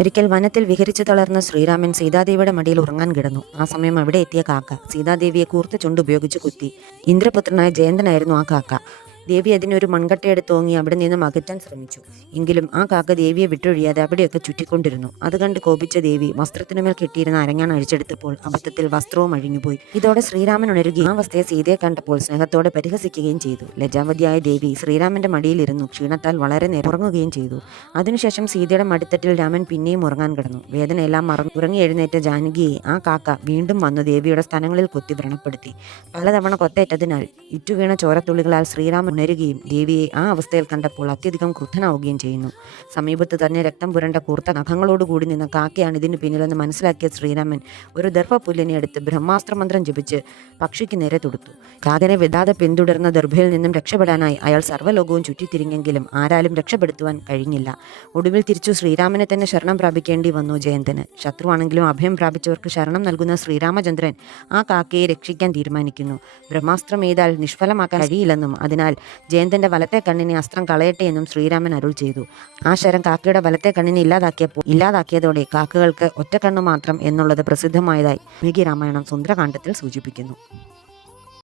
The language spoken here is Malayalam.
ഒരിക്കൽ വനത്തിൽ വിഹരിച്ചു തളർന്ന ശ്രീരാമൻ സീതാദേവിയുടെ മടിയിൽ ഉറങ്ങാൻ കിടന്നു. ആ സമയം അവിടെ എത്തിയ കാക്ക. സീതാദേവിയെ കൂർത്ത ചുണ്ടുപയോഗിച്ച് കുത്തി. ഇന്ദ്രപുത്രനായ ജയന്തനായിരുന്നു ആ കാക്ക. ദേവി അതിനൊരു മൺകട്ടയെടുത്ത് തോങ്ങി അവിടെ നിന്നും അകറ്റാൻ ശ്രമിച്ചു. എങ്കിലും ആ കാക്ക ദേവിയെ വിട്ടൊഴിയാതെ അവിടെയൊക്കെ ചുറ്റിക്കൊണ്ടിരുന്നു. അത് കണ്ട് കോപിച്ച ദേവി വസ്ത്രത്തിനുമേൽ കെട്ടിയിരുന്ന അരങ്ങാൻ അഴിച്ചെടുത്തപ്പോൾ അബദ്ധത്തിൽ വസ്ത്രവും അഴിഞ്ഞുപോയി. ഇതോടെ ശ്രീരാമൻ ഉണരുകയും ആ അവസ്ഥയെ സീതയെ കണ്ടപ്പോൾ സ്നേഹത്തോടെ പരിഹസിക്കുകയും ചെയ്തു. ലജാവതിയായ ദേവി ശ്രീരാമന്റെ മടിയിലിരുന്നു ക്ഷീണത്താൽ വളരെ നേരം ഉറങ്ങുകയും ചെയ്തു. അതിനുശേഷം സീതയുടെ മടിത്തട്ടിൽ രാമൻ പിന്നെയും ഉറങ്ങാൻ കിടന്നു. വേദനയെല്ലാം മറന്നു ഉറങ്ങി എഴുന്നേറ്റ ജാനകിയെ ആ കാക്ക വീണ്ടും വന്നു ദേവിയുടെ സ്ഥലങ്ങളിൽ കുത്തി വ്രണപ്പെടുത്തി. പലതവണ കൊത്തേറ്റതിനാൽ ഇറ്റുവീണ ചോരത്തുള്ളികളാൽ ശ്രീരാമൻ ഉണരുകയും ദേവിയെ ആ അവസ്ഥയിൽ കണ്ടപ്പോൾ അത്യധികം ക്രുദ്ധനാവുകയും ചെയ്യുന്നു. സമീപത്ത് തന്നെ രക്തം പുരണ്ട കൂർത്ത നഖങ്ങളോടുകൂടി നിന്ന കാക്കയാണ് ഇതിന് പിന്നിലെന്ന് മനസ്സിലാക്കിയ ശ്രീരാമൻ ഒരു ദർഭപുല്ലിനെ എടുത്ത് ബ്രഹ്മാസ്ത്രമന്ത്രം ജപിച്ച് പക്ഷിക്ക് നേരെ തൊടുത്തു. കാകനെ വിടാതെ പിന്തുടർന്ന ദർഭയിൽ നിന്നും രക്ഷപ്പെടാനായി അയാൾ സർവലോകവും ചുറ്റിത്തിരിഞ്ഞെങ്കിലും ആരാലും രക്ഷപ്പെടുത്തുവാൻ കഴിഞ്ഞില്ല. ഒടുവിൽ തിരിച്ചു ശ്രീരാമനെ തന്നെ ശരണം പ്രാപിക്കേണ്ടി വന്നു ജയന്തന്. ശത്രുവാണെങ്കിലും അഭയം പ്രാപിച്ചവർക്ക് ശരണം നൽകുന്ന ശ്രീരാമചന്ദ്രൻ ആ കാക്കയെ രക്ഷിക്കാൻ തീരുമാനിക്കുന്നു. ബ്രഹ്മാസ്ത്രം ഏതാൽ നിഷ്ഫലമാക്കാൻ കഴിയില്ലെന്നും അതിനാൽ ജയന്തന്റെ വലത്തെ കണ്ണിനെ അസ്ത്രം കളയട്ടെ എന്നും ശ്രീരാമൻ അരുൾ ചെയ്തു. ആ ശരം കാക്കയുടെ വലത്തെ കണ്ണിനെ ഇല്ലാതാക്കിയപ്പോൾ ഇല്ലാതാക്കിയതോടെ കാക്കകൾക്ക് ഒറ്റക്കണ്ണു കണ്ണു മാത്രം എന്നുള്ളത് പ്രസിദ്ധമായതായി വാൽമീകി രാമായണം സുന്ദരകാന്ഡത്തിൽ സൂചിപ്പിക്കുന്നു.